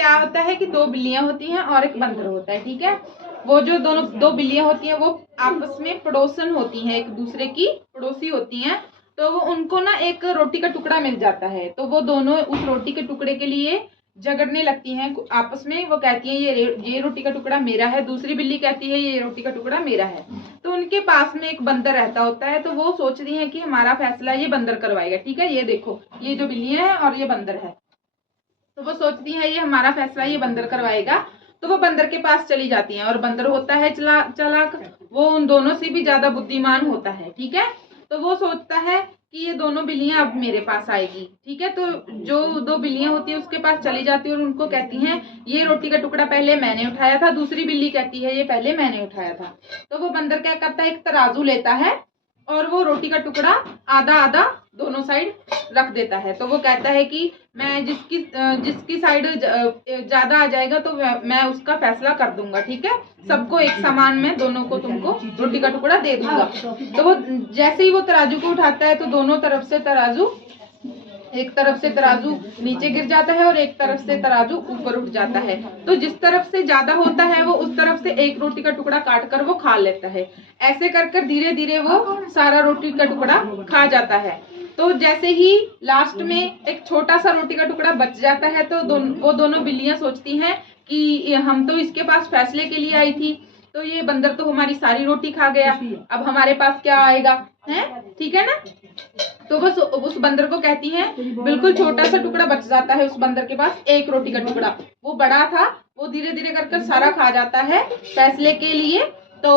क्या होता है कि दो बिल्लियां होती हैं और एक बंदर होता है, ठीक है। वो जो दोनों दो बिल्लियां होती हैं वो आपस में पड़ोसन होती हैं, एक दूसरे की पड़ोसी होती हैं। तो वो उनको ना एक रोटी का टुकड़ा मिल जाता है, तो वो दोनों उस रोटी के टुकड़े के लिए झगड़ने लगती हैं आपस में। वो कहती है ये रोटी का टुकड़ा मेरा है, दूसरी बिल्ली कहती है ये रोटी का टुकड़ा मेरा है। तो उनके पास में एक बंदर रहता होता है, तो वो सोचती है कि हमारा फैसला ये बंदर करवाएगा, ठीक है। ये देखो, ये जो बिल्लियां हैं और ये बंदर है, तो वो सोचती है ये हमारा फैसला ये बंदर करवाएगा। तो वो बंदर के पास चली जाती हैं और बंदर होता है चालाक, वो उन दोनों से भी ज्यादा बुद्धिमान होता है, ठीक है। तो वो सोचता है कि ये दोनों बिल्लियां अब मेरे पास आएगी, ठीक है। तो जो दो बिल्लियां होती है उसके पास चली जाती है और उनको कहती हैं ये रोटी का टुकड़ा पहले मैंने उठाया था, दूसरी बिल्ली कहती है ये पहले मैंने उठाया था। तो वो बंदर क्या करता है, एक तराजू लेता है और वो रोटी का टुकड़ा आधा आधा दोनों साइड रख देता है। तो वो कहता है कि मैं जिसकी साइड ज्यादा आ जाएगा तो मैं उसका फैसला कर दूंगा, ठीक है। सबको एक समान में दोनों को तुमको रोटी का टुकड़ा दे दूंगा। तो वो जैसे ही वो तराजू को उठाता है तो दोनों तरफ से तराजू, एक तरफ से तराजू नीचे गिर जाता है और एक तरफ से तराजू ऊपर उठ जाता है। तो जिस तरफ से ज्यादा होता है वो उस तरफ से एक रोटी का टुकड़ा काट कर वो खा लेता है। ऐसे कर कर धीरे धीरे वो सारा रोटी का टुकड़ा खा जाता है। तो जैसे ही लास्ट में एक छोटा सा रोटी का टुकड़ा बच जाता है तो वो दोनों बिल्लियां सोचती हैं कि हम तो इसके पास फैसले के लिए आई थी, तो ये बंदर तो हमारी सारी रोटी खा गया, अब हमारे पास क्या आएगा, है, ठीक है ना। तो बस उस बंदर को कहती हैं, बिल्कुल छोटा सा टुकड़ा बच जाता है उस बंदर के पास, एक रोटी का टुकड़ा। वो बड़ा था, वो धीरे धीरे कर सारा खा जाता है फैसले के लिए, तो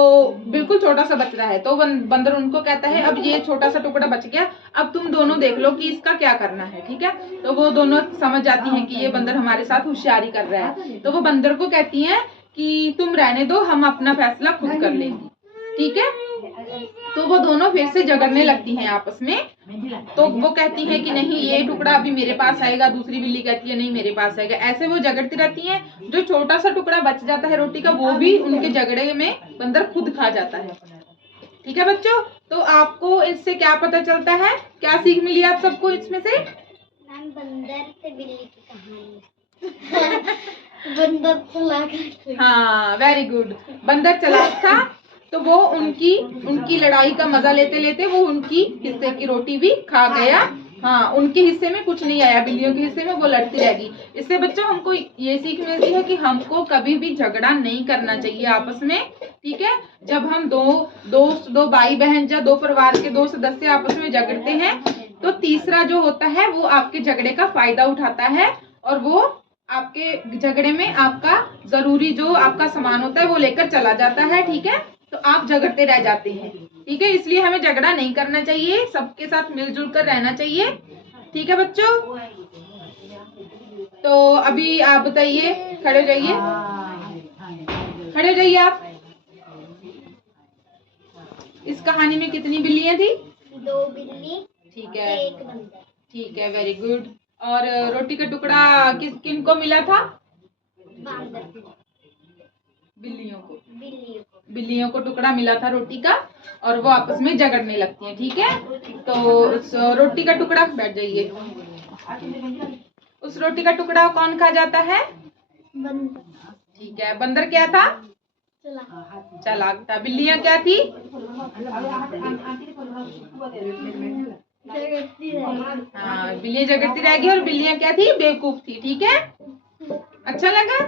बिल्कुल छोटा सा बच रहा है। तो बंदर उनको कहता है अब ये छोटा सा टुकड़ा बच गया, अब तुम दोनों देख लो कि इसका क्या करना है, ठीक है। तो वो दोनों समझ जाती हैं कि ये बंदर हमारे साथ होशियारी कर रहा है। तो वो बंदर को कहती हैं कि तुम रहने दो, हम अपना फैसला खुद कर लेंगे, ठीक है। तो वो दोनों फिर से झगड़ने लगती हैं आपस में। तो वो कहती है कि नहीं ये टुकड़ा अभी मेरे पास आएगा, दूसरी बिल्ली कहती है नहीं मेरे पास आएगा। ऐसे वो झगड़ती रहती हैं। जो छोटा सा टुकड़ा बच जाता है रोटी का वो भी उनके झगड़े में बंदर खुद खा जाता है, ठीक है बच्चों। तो आपको इससे क्या पता चलता है, क्या सीख मिली आप सबको इसमें से? बंदर से बिल्ली की कहानी। बंदर चालाक, हाँ वेरी गुड, बंदर चालाक था। तो वो उनकी लड़ाई का मजा लेते लेते वो उनकी हिस्से की रोटी भी खा गया। हाँ, उनके हिस्से में कुछ नहीं आया, बिल्लियों के हिस्से में वो लड़ती रहेगी। इससे बच्चों हमको ये सीख मिलती है कि हमको कभी भी झगड़ा नहीं करना चाहिए आपस में, ठीक है। जब हम दो भाई बहन या दो परिवार के दो सदस्य आपस में झगड़ते हैं तो तीसरा जो होता है वो आपके झगड़े का फायदा उठाता है और वो आपके झगड़े में आपका जरूरी जो आपका सामान होता है वो लेकर चला जाता है, ठीक है। तो आप झगड़ते रह जाते हैं, ठीक है। इसलिए हमें झगड़ा नहीं करना चाहिए, सबके साथ मिलजुल कर रहना चाहिए, ठीक है बच्चों। तो अभी आप बताइए, खड़े हो जाइए, खड़े हो जाइए आप। इस कहानी में कितनी बिल्लियां थी? 2 बिल्ली, ठीक है, एक बंदर, ठीक है, वेरी गुड। और रोटी का टुकड़ा किन को मिला था? बिल्लियों को, बिल्लियों को टुकड़ा मिला था रोटी का और वो आपस में झगड़ने लगती हैं, ठीक है। तो रोटी का टुकड़ा, बैठ जाइए। उस रोटी का टुकड़ा कौन खा जाता है? बंदर, ठीक है। बंदर क्या था? चालाक था। बिल्लियां क्या थी? हाँ, बिल्लियां झगड़ती रहेगी और बिल्लियां क्या थी? बेवकूफ थी, ठीक है। अच्छा लगा?